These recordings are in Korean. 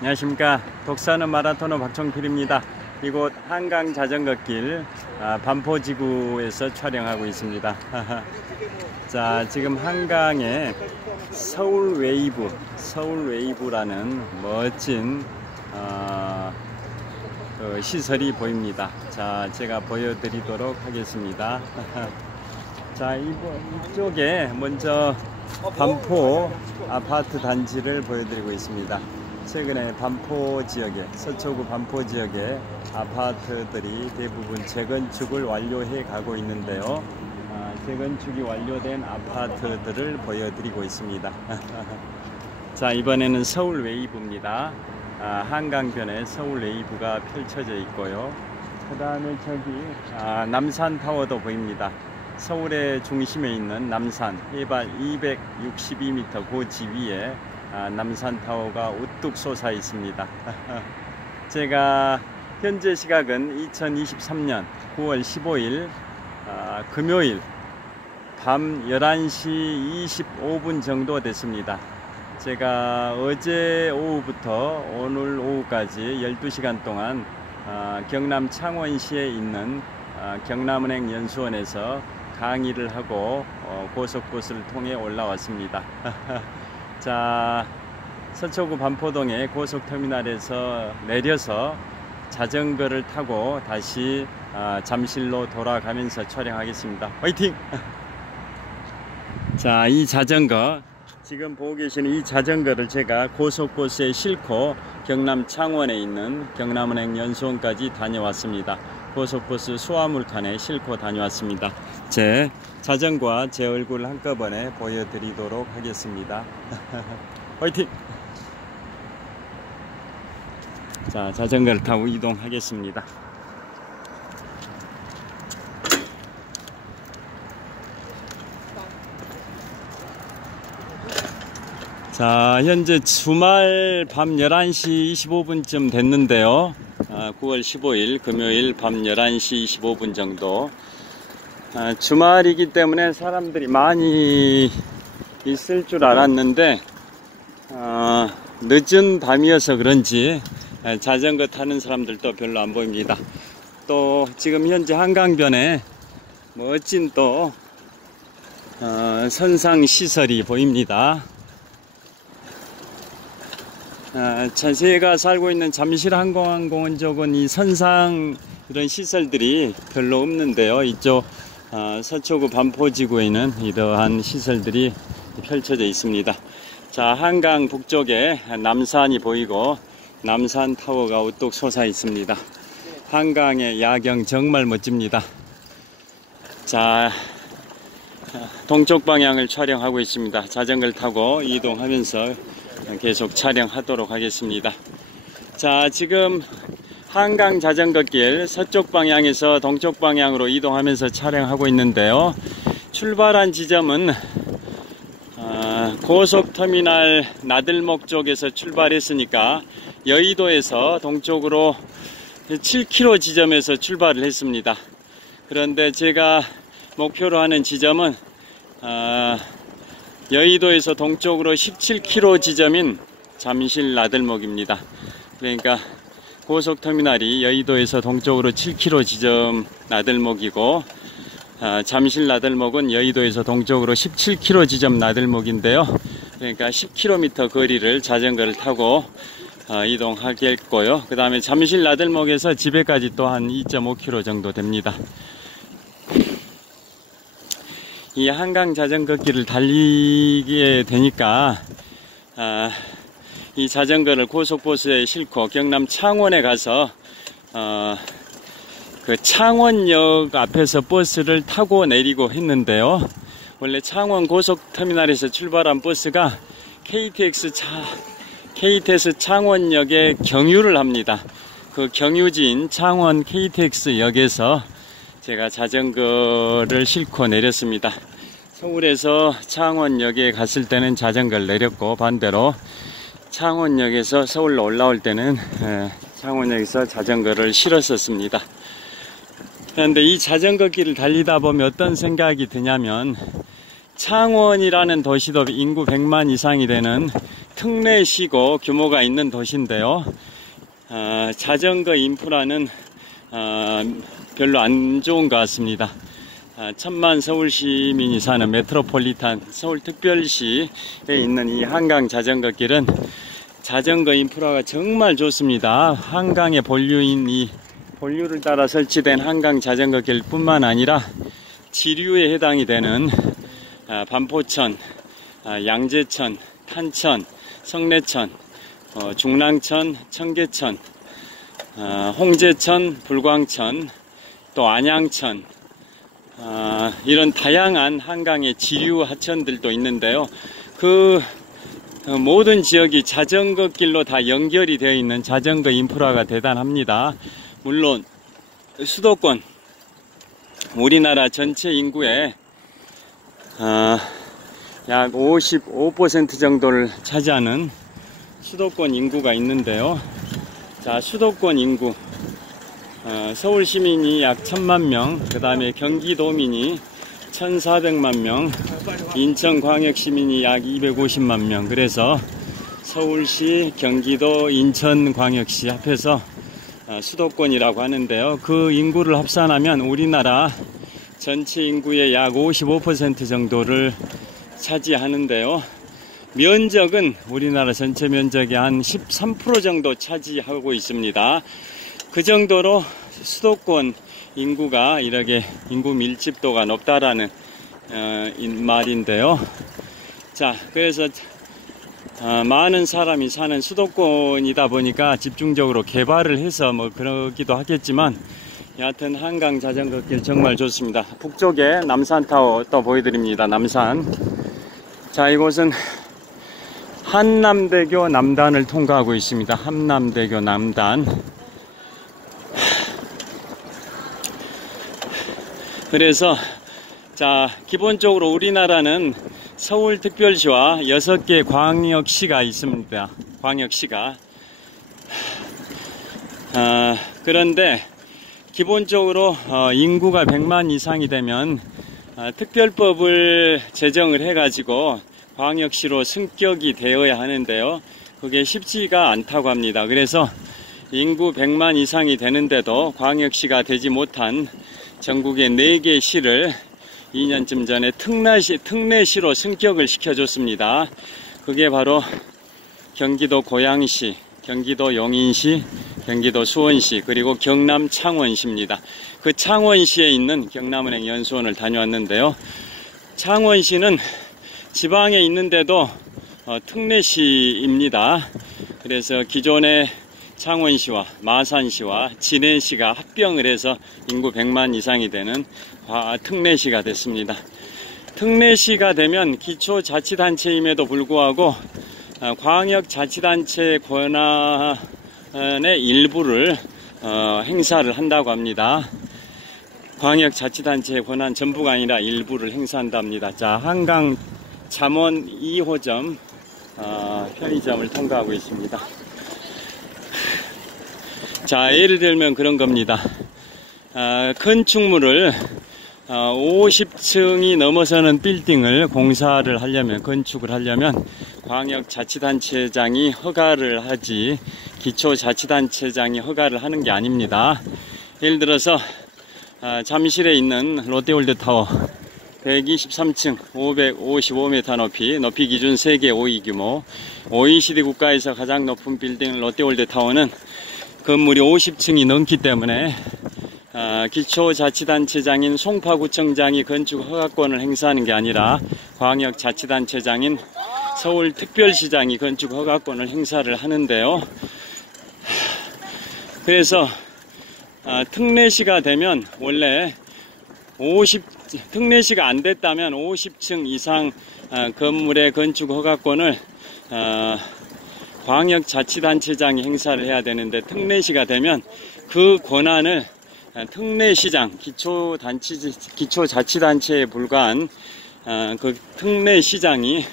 안녕하십니까. 독사는 마라토너 박종필입니다. 이곳 한강 자전거길 반포지구에서 촬영하고 있습니다. 자, 지금 한강에 서울웨이브라는 멋진 시설이 보입니다. 자, 제가 보여드리도록 하겠습니다. 자, 이쪽에 먼저 반포 아파트 단지를 보여드리고 있습니다. 최근에 반포 지역에, 서초구 반포 지역에 아파트들이 대부분 재건축을 완료해 가고 있는데요. 재건축이 완료된 아파트들을 보여드리고 있습니다. 자, 이번에는 서울웨이브입니다. 한강변에 서울웨이브가 펼쳐져 있고요. 그 다음에 저기 남산타워도 보입니다. 서울의 중심에 있는 남산, 해발 262m 고지 위에 남산타워가 우뚝 솟아 있습니다. 제가 현재 시각은 2023년 9월 15일 금요일 밤 11시 25분 정도 됐습니다. 제가 어제 오후부터 오늘 오후까지 12시간 동안 경남 창원시에 있는 경남은행 연수원에서 강의를 하고 고속버스를 통해 올라왔습니다. 자, 서초구 반포동의 고속터미널에서 내려서 자전거를 타고 다시 잠실로 돌아가면서 촬영하겠습니다. 화이팅! 자, 이 자전거, 지금 보고 계시는 이 자전거를 제가 고속버스에 싣고 경남 창원에 있는 경남은행 연수원까지 다녀왔습니다. 고속버스 수화물칸에 싣고 다녀왔습니다. 제 자전거와 제 얼굴을 한꺼번에 보여드리도록 하겠습니다. 화이팅! 자, 자전거를 타고 이동하겠습니다. 자, 현재 주말 밤 11시 25분쯤 됐는데요. 9월 15일 금요일 밤 11시 25분 정도. 주말이기 때문에 사람들이 많이 있을 줄 알았는데 늦은 밤이어서 그런지 자전거 타는 사람들도 별로 안 보입니다. 또 지금 현재 한강변에 멋진 또 선상시설이 보입니다. 제가 살고 있는 잠실항공항공원 쪽은 이 선상 이런 시설들이 별로 없는데요. 이쪽 서초구 반포지구에는 이러한 시설들이 펼쳐져 있습니다. 자, 한강 북쪽에 남산이 보이고 남산타워가 우뚝 솟아 있습니다. 한강의 야경 정말 멋집니다. 자, 동쪽 방향을 촬영하고 있습니다. 자전거를 타고 이동하면서 계속 촬영하도록 하겠습니다. 자, 지금 한강 자전거길 서쪽 방향에서 동쪽 방향으로 이동하면서 촬영하고 있는데요. 출발한 지점은 고속터미널 나들목 쪽에서 출발했으니까 여의도에서 동쪽으로 7km 지점에서 출발을 했습니다. 그런데 제가 목표로 하는 지점은 여의도에서 동쪽으로 17km 지점인 잠실 나들목입니다. 그러니까 고속터미널이 여의도에서 동쪽으로 7km 지점 나들목이고 잠실 나들목은 여의도에서 동쪽으로 17km 지점 나들목인데요. 그러니까 10km 거리를 자전거를 타고 이동하겠고요. 그 다음에 잠실 나들목에서 집에까지 또 한 2.5km 정도 됩니다. 이 한강 자전거길을 달리게 되니까 이 자전거를 고속버스에 싣고 경남 창원에 가서 그 창원역 앞에서 버스를 타고 내리고 했는데요. 원래 창원 고속터미널에서 출발한 버스가 KTX 창원역에 경유를 합니다. 그 경유지인 창원 KTX 역에서 제가 자전거를 싣고 내렸습니다. 서울에서 창원역에 갔을 때는 자전거를 내렸고, 반대로 창원역에서 서울로 올라올 때는 창원역에서 자전거를 실었었습니다. 그런데 이 자전거 길을 달리다 보면 어떤 생각이 드냐면, 창원이라는 도시도 인구 100만 이상이 되는 특례시고 규모가 있는 도시인데요. 자전거 인프라는 별로 안 좋은 것 같습니다. 1000만 서울 시민이 사는 메트로폴리탄 서울특별시에 있는 이 한강 자전거길은 자전거 인프라가 정말 좋습니다. 한강의 본류인 이 본류를 따라 설치된 한강 자전거길 뿐만 아니라 지류에 해당이 되는 반포천, 양재천, 탄천, 성내천, 중랑천, 청계천, 홍제천, 불광천, 또 안양천, 이런 다양한 한강의 지류 하천들도 있는데요. 그 모든 지역이 자전거 길로 다 연결이 되어 있는 자전거 인프라가 대단합니다. 물론 수도권, 우리나라 전체 인구의 약 55% 정도를 차지하는 수도권 인구가 있는데요. 자, 수도권 인구, 서울 시민이 약 1000만 명, 그 다음에 경기도민이 1400만 명, 인천광역 시민이 약 250만 명. 그래서 서울시, 경기도, 인천광역시 합해서 수도권이라고 하는데요. 그 인구를 합산하면 우리나라 전체 인구의 약 55% 정도를 차지하는데요. 면적은 우리나라 전체 면적의 한 13% 정도 차지하고 있습니다. 그 정도로 수도권 인구가 이렇게 인구 밀집도가 높다라는 말인데요. 자, 그래서 많은 사람이 사는 수도권이다 보니까 집중적으로 개발을 해서 뭐 그러기도 하겠지만, 여하튼 한강 자전거길 정말 좋습니다. 북쪽에 남산타워 또 보여드립니다. 남산. 자, 이곳은 한남대교 남단을 통과하고 있습니다. 한남대교 남단. 그래서 자, 기본적으로 우리나라는 서울특별시와 6개 광역시가 있습니다. 광역시가. 그런데 기본적으로 인구가 100만 이상이 되면 특별법을 제정을 해가지고 광역시로 승격이 되어야 하는데요. 그게 쉽지가 않다고 합니다. 그래서 인구 100만 이상이 되는데도 광역시가 되지 못한 전국의 4개 시를 2년쯤 전에 특례시로 승격을 시켜줬습니다. 그게 바로 경기도 고양시, 경기도 용인시, 경기도 수원시, 그리고 경남 창원시입니다. 그 창원시에 있는 경남은행 연수원을 다녀왔는데요. 창원시는 지방에 있는데도 특례시입니다. 그래서 기존의 창원시와 마산시와 진해시가 합병을 해서 인구 100만 이상이 되는 특례시가 됐습니다. 특례시가 되면 기초자치단체임에도 불구하고 광역자치단체 권한의 일부를 행사를 한다고 합니다. 광역자치단체의 권한 전부가 아니라 일부를 행사한답니다. 자, 한강 잠원 2호점 편의점을 통과하고 있습니다. 자, 예를 들면 그런 겁니다. 건축물을 50층이 넘어서는 빌딩을 공사를 하려면, 건축을 하려면 광역자치단체장이 허가를 하지 기초자치단체장이 허가를 하는 게 아닙니다. 예를 들어서 잠실에 있는 롯데월드타워 123층 555m 높이 기준 세계 5위 규모 OECD 국가에서 가장 높은 빌딩 롯데월드타워는 건물이 50층이 넘기 때문에 기초자치단체장인 송파구청장이 건축 허가권을 행사하는 게 아니라 광역자치단체장인 서울특별시장이 건축 허가권을 행사를 하는데요. 그래서 특례시가 되면 원래 특례시가 안 됐다면 50층 이상 건물의 건축 허가권을 광역자치단체장이 행사를 해야 되는데, 특례시가 되면 그 권한을 특례시장, 기초자치단체에 불과한 그 특례시장이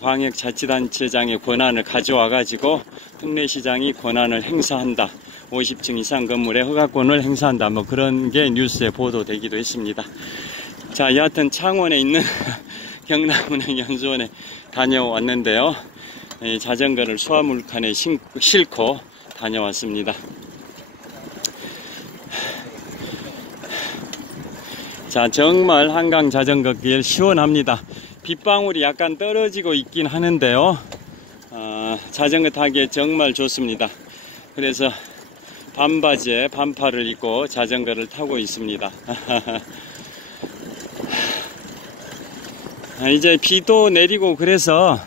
광역자치단체장의 권한을 가져와 가지고 특례시장이 권한을 행사한다. 50층 이상 건물의 허가권을 행사한다. 뭐 그런 게 뉴스에 보도되기도 했습니다. 자, 여하튼 창원에 있는 경남은행 연수원에 다녀왔는데요. 자전거를 수화물칸에 싣고 다녀왔습니다. 자, 정말 한강 자전거길 시원합니다. 빗방울이 약간 떨어지고 있긴 하는데요. 자전거 타기에 정말 좋습니다. 그래서 반바지에 반팔을 입고 자전거를 타고 있습니다. 이제 비도 내리고 그래서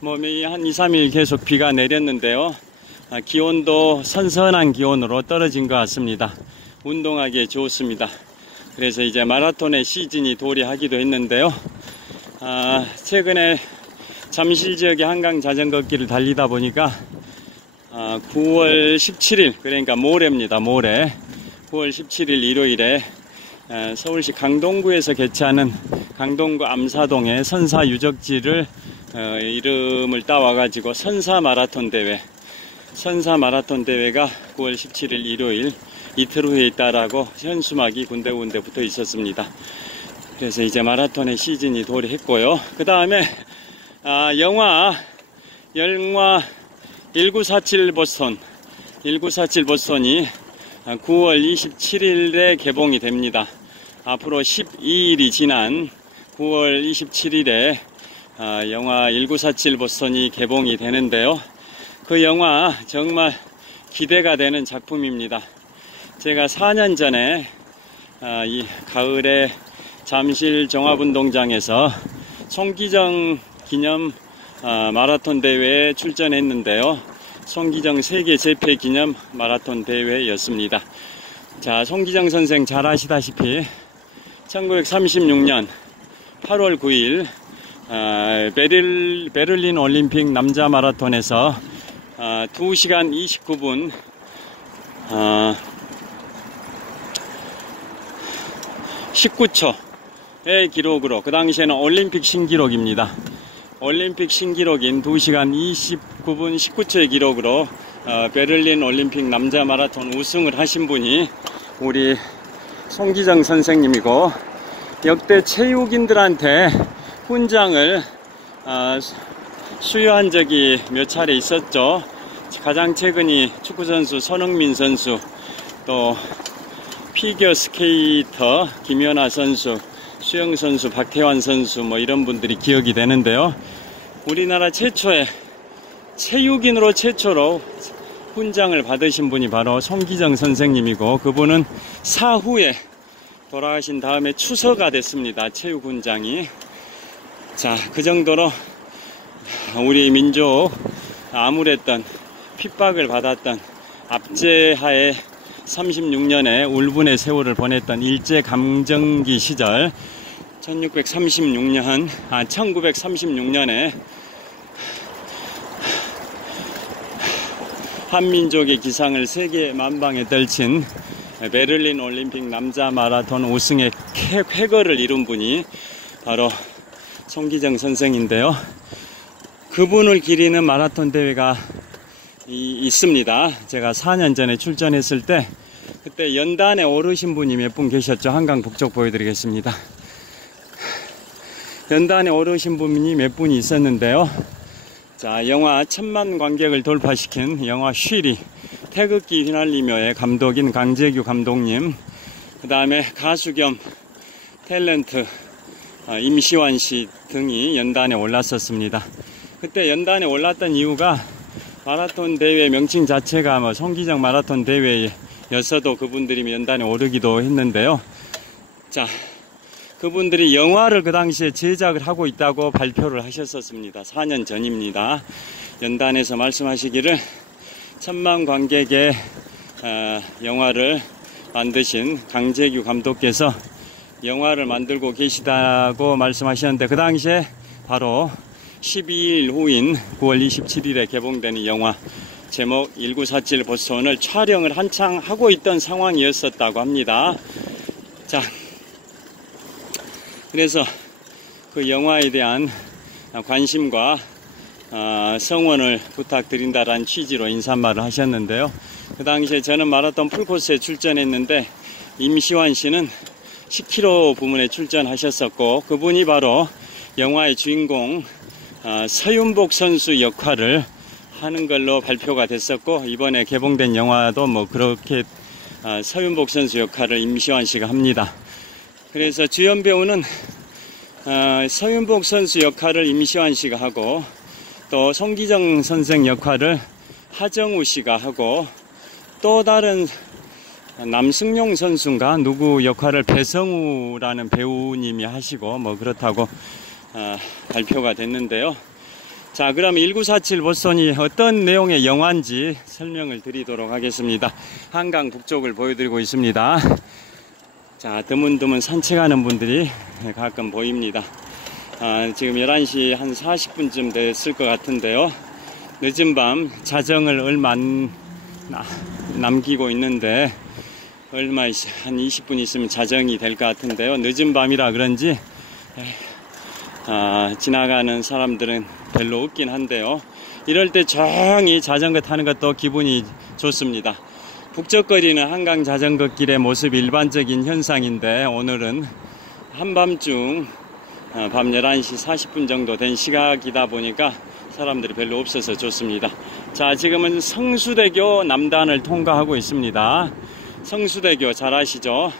뭐 한 2, 3일 계속 비가 내렸는데요. 기온도 선선한 기온으로 떨어진 것 같습니다. 운동하기에 좋습니다. 그래서 이제 마라톤의 시즌이 도래하기도 했는데요. 최근에 잠실 지역의 한강 자전거길을 달리다 보니까 9월 17일, 그러니까 모레입니다. 모레 9월 17일 일요일에 서울시 강동구에서 개최하는 강동구 암사동의 선사 유적지를 이름을 따와가지고 선사 마라톤 대회가 9월 17일 일요일 이틀 후에 있다라고 현수막이 군데군데 붙어 있었습니다. 그래서 이제 마라톤의 시즌이 도래했고요. 그 다음에 영화 1947 보스턴이 9월 27일에 개봉이 됩니다. 앞으로 12일이 지난 9월 27일에 영화 1947 보스턴이 개봉이 되는데요. 그 영화 정말 기대가 되는 작품입니다. 제가 4년 전에 이 가을에 잠실 종합운동장에서 송기정 기념 마라톤 대회에 출전했는데요. 송기정 세계 재패 기념 마라톤 대회였습니다. 자, 송기정 선생 잘 아시다시피 1936년 8월 9일 베를린 올림픽 남자 마라톤에서 2시간 29분 19초의 기록으로, 그 당시에는 올림픽 신기록입니다. 올림픽 신기록인 2시간 29분 19초의 기록으로 베를린 올림픽 남자 마라톤 우승을 하신 분이 우리 송기정 선생님이고, 역대 체육인들한테 훈장을 수여한 적이 몇 차례 있었죠. 가장 최근이 축구선수 손흥민 선수, 또 피겨스케이터 김연아 선수, 수영선수 박태환 선수, 뭐 이런 분들이 기억이 되는데요. 우리나라 최초의 체육인으로 최초로 훈장을 받으신 분이 바로 송기정 선생님이고, 그분은 사후에 돌아가신 다음에 추서가 됐습니다. 체육훈장이. 자, 그 정도로 우리 민족 암울했던, 핍박을 받았던, 압제하에 36년의 울분의 세월을 보냈던 일제강점기 시절 1936년에 한민족의 기상을 세계 만방에 떨친 베를린 올림픽 남자 마라톤 우승의 쾌거를 이룬 분이 바로 송기정 선생인데요. 그분을 기리는 마라톤 대회가 있습니다. 제가 4년 전에 출전했을 때 그때 연단에 오르신 분이 몇 분 계셨죠. 한강 북쪽 보여드리겠습니다. 연단에 오르신 분이 몇 분이 있었는데요. 자, 영화 1000만 관객을 돌파시킨 영화 쉬리, 태극기 휘날리며의 감독인 강재규 감독님, 그 다음에 가수 겸 탤런트 임시완 씨 등이 연단에 올랐었습니다. 그때 연단에 올랐던 이유가 마라톤 대회 명칭 자체가 뭐 송기정 마라톤 대회였어도 그분들이 연단에 오르기도 했는데요. 자, 그분들이 영화를 그 당시에 제작을 하고 있다고 발표를 하셨었습니다. 4년 전입니다. 연단에서 말씀하시기를 1000만 관객의 영화를 만드신 강재규 감독께서 영화를 만들고 계시다고 말씀하셨는데, 그 당시에 바로 12일 후인 9월 27일에 개봉되는 영화 제목 1947 보스턴을 촬영을 한창 하고 있던 상황이었었다고 합니다. 자, 그래서 그 영화에 대한 관심과 성원을 부탁드린다라는 취지로 인사말을 하셨는데요. 그 당시에 저는 마라톤 풀코스에 출전했는데 임시완 씨는 10km 부문에 출전하셨었고, 그분이 바로 영화의 주인공 서윤복 선수 역할을 하는 걸로 발표가 됐었고, 이번에 개봉된 영화도 뭐 그렇게 서윤복 선수 역할을 임시완 씨가 합니다. 그래서 주연 배우는 서윤복 선수 역할을 임시완 씨가 하고, 또 송기정 선생 역할을 하정우 씨가 하고, 또 다른 남승용 선수인가 누구 역할을 배성우라는 배우님이 하시고, 뭐 그렇다고 발표가 됐는데요. 자, 그럼 1947 보선이 어떤 내용의 영화인지 설명을 드리도록 하겠습니다. 한강 북쪽을 보여드리고 있습니다. 자, 드문드문 산책하는 분들이 가끔 보입니다. 지금 11시 한 40분쯤 됐을 것 같은데요. 늦은 밤 자정을 얼마 안 남기고 있는데, 얼마 한 20분 있으면 자정이 될 것 같은데요. 늦은 밤이라 그런지 지나가는 사람들은 별로 없긴 한데요. 이럴 때 조용히 자전거 타는 것도 기분이 좋습니다. 북적거리는 한강 자전거 길의 모습이 일반적인 현상인데, 오늘은 한밤중 밤 11시 40분 정도 된 시각이다 보니까 사람들이 별로 없어서 좋습니다. 자, 지금은 성수대교 남단을 통과하고 있습니다. 성수대교 잘 아시죠?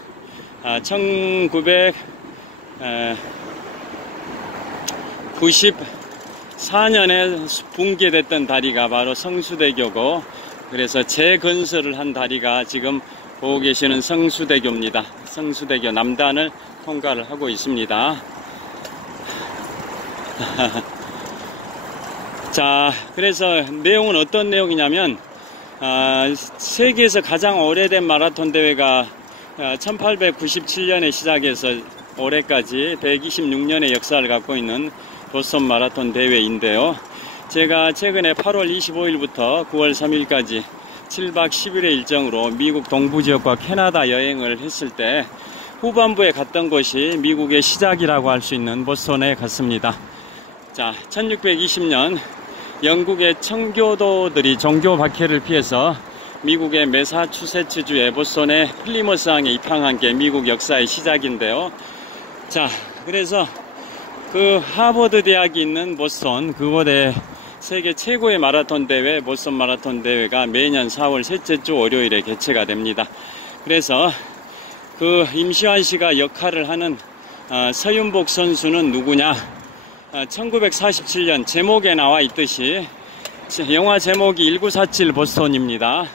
1994년에 붕괴됐던 다리가 바로 성수대교고, 그래서 재건설을 한 다리가 지금 보고 계시는 성수대교입니다. 성수대교 남단을 통과를 하고 있습니다. 자, 그래서 내용은 어떤 내용이냐면, 세계에서 가장 오래된 마라톤 대회가 1897년에 시작해서 올해까지 126년의 역사를 갖고 있는 보스턴 마라톤 대회인데요. 제가 최근에 8월 25일부터 9월 3일까지 7박 10일의 일정으로 미국 동부지역과 캐나다 여행을 했을 때 후반부에 갔던 곳이 미국의 시작이라고 할 수 있는 보스턴에 갔습니다. 자, 1620년 영국의 청교도들이 종교 박해를 피해서 미국의 매사추세츠주의 보스턴의 플리머스항에 입항한 게 미국 역사의 시작인데요. 자, 그래서 그 하버드 대학이 있는 보스턴, 그곳에 세계 최고의 마라톤 대회, 보스턴 마라톤 대회가 매년 4월 셋째 주 월요일에 개최가 됩니다. 그래서 그 임시완 씨가 역할을 하는 서윤복 선수는 누구냐? 1947년 제목에 나와 있듯이, 영화 제목이 1947 보스턴입니다.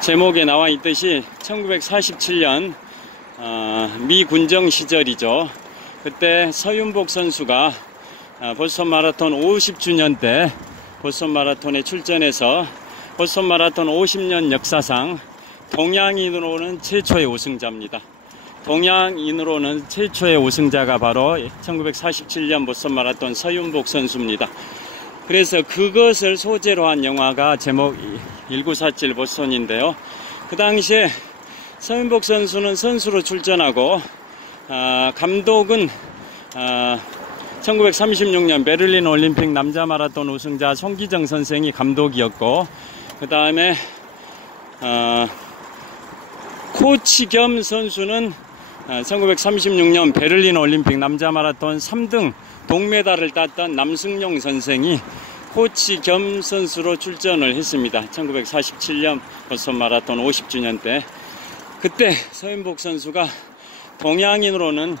제목에 나와 있듯이 1947년 미 군정 시절이죠. 그때 서윤복 선수가 보스턴 마라톤 50주년 때 보스턴 마라톤에 출전해서 보스턴 마라톤 50년 역사상 동양인으로는 최초의 우승자입니다. 동양인으로는 최초의 우승자가 바로 1947년 보스턴 마라톤 서윤복 선수입니다. 그래서 그것을 소재로 한 영화가 제목 1947 보스턴인데요. 그 당시에 서윤복 선수는 선수로 출전하고, 감독은 1936년 베를린 올림픽 남자 마라톤 우승자 송기정 선생이 감독이었고, 그 다음에 코치 겸 선수는 1936년 베를린 올림픽 남자 마라톤 3등 동메달을 땄던 남승용 선생이 코치 겸 선수로 출전을 했습니다. 1947년 보스턴 마라톤 50주년 때. 그때 서윤복 선수가 동양인으로는